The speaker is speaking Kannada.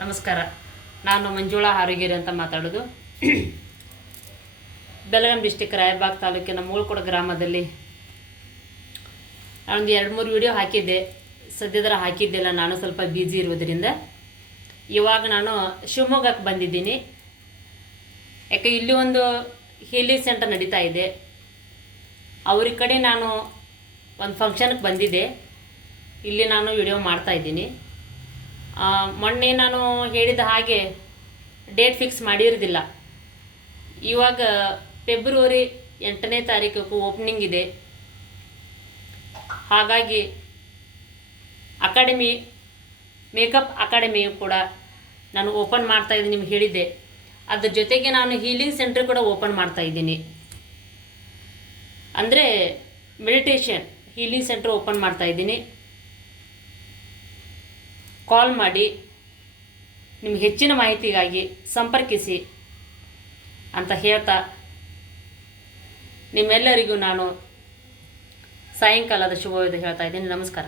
ನಮಸ್ಕಾರ. ನಾನು ಮಂಜುಳಾ ಹಾರುಗೇರಿ ಅಂತ ಮಾತಾಡೋದು. ಬೆಳಗಾಂ ಡಿಸ್ಟಿಕ್ ರಾಯಬಾಗ್ ತಾಲೂಕಿನ ಮೂಳ್ಕೋಡ ಗ್ರಾಮದಲ್ಲಿ ನಾನೊಂದು 2-3 ವಿಡಿಯೋ ಹಾಕಿದ್ದೆ. ಸದ್ಯದರ ಹಾಕಿದ್ದಿಲ್ಲ, ನಾನು ಸ್ವಲ್ಪ ಬ್ಯುಸಿ ಇರೋದರಿಂದ. ಇವಾಗ ನಾನು ಶಿವಮೊಗ್ಗಕ್ಕೆ ಬಂದಿದ್ದೀನಿ. ಯಾಕೆ ಇಲ್ಲಿ ಒಂದು ಹೀಲಿಂಗ್ ಸೆಂಟರ್ ನಡೀತಾ ಇದೆ. ಅವ್ರ ಕಡೆ ನಾನು ಒಂದು ಫಂಕ್ಷನ್ಗೆ ಬಂದಿದ್ದೆ. ಇಲ್ಲಿ ನಾನು ವಿಡಿಯೋ ಮಾಡ್ತಾಯಿದ್ದೀನಿ. ಮೊನ್ನೆ ನಾನು ಹೇಳಿದ ಹಾಗೆ ಡೇಟ್ ಫಿಕ್ಸ್ ಮಾಡಿರೋದಿಲ್ಲ. ಇವಾಗ ಫೆಬ್ರವರಿ 8ನೇ ತಾರೀಕು ಓಪನಿಂಗ್ ಇದೆ. ಹಾಗಾಗಿ ಅಕಾಡೆಮಿ, ಮೇಕಪ್ ಅಕಾಡೆಮಿಯು ಕೂಡ ನಾನು ಓಪನ್ ಮಾಡ್ತಾಯಿದ್ದೀನಿ, ನಿಮ್ಗೆ ಹೇಳಿದ್ದೆ. ಅದ್ರ ಜೊತೆಗೆ ನಾನು ಹೀಲಿಂಗ್ ಸೆಂಟರ್ ಕೂಡ ಓಪನ್ ಮಾಡ್ತಾಯಿದ್ದೀನಿ. ಅಂದರೆ ಮೆಡಿಟೇಷನ್ ಹೀಲಿಂಗ್ ಸೆಂಟರ್ ಓಪನ್ ಮಾಡ್ತಾಯಿದ್ದೀನಿ. ಕಾಲ್ ಮಾಡಿ, ನಿಮ್ಮ ಹೆಚ್ಚಿನ ಮಾಹಿತಿಗಾಗಿ ಸಂಪರ್ಕಿಸಿ ಅಂತ ಹೇಳ್ತಾ ನಿಮ್ಮೆಲ್ಲರಿಗೂ ನಾನು ಸಾಯಂಕಾಲದ ಶುಭೋದಯ ಹೇಳ್ತಾ ಇದ್ದೀನಿ. ನಮಸ್ಕಾರ.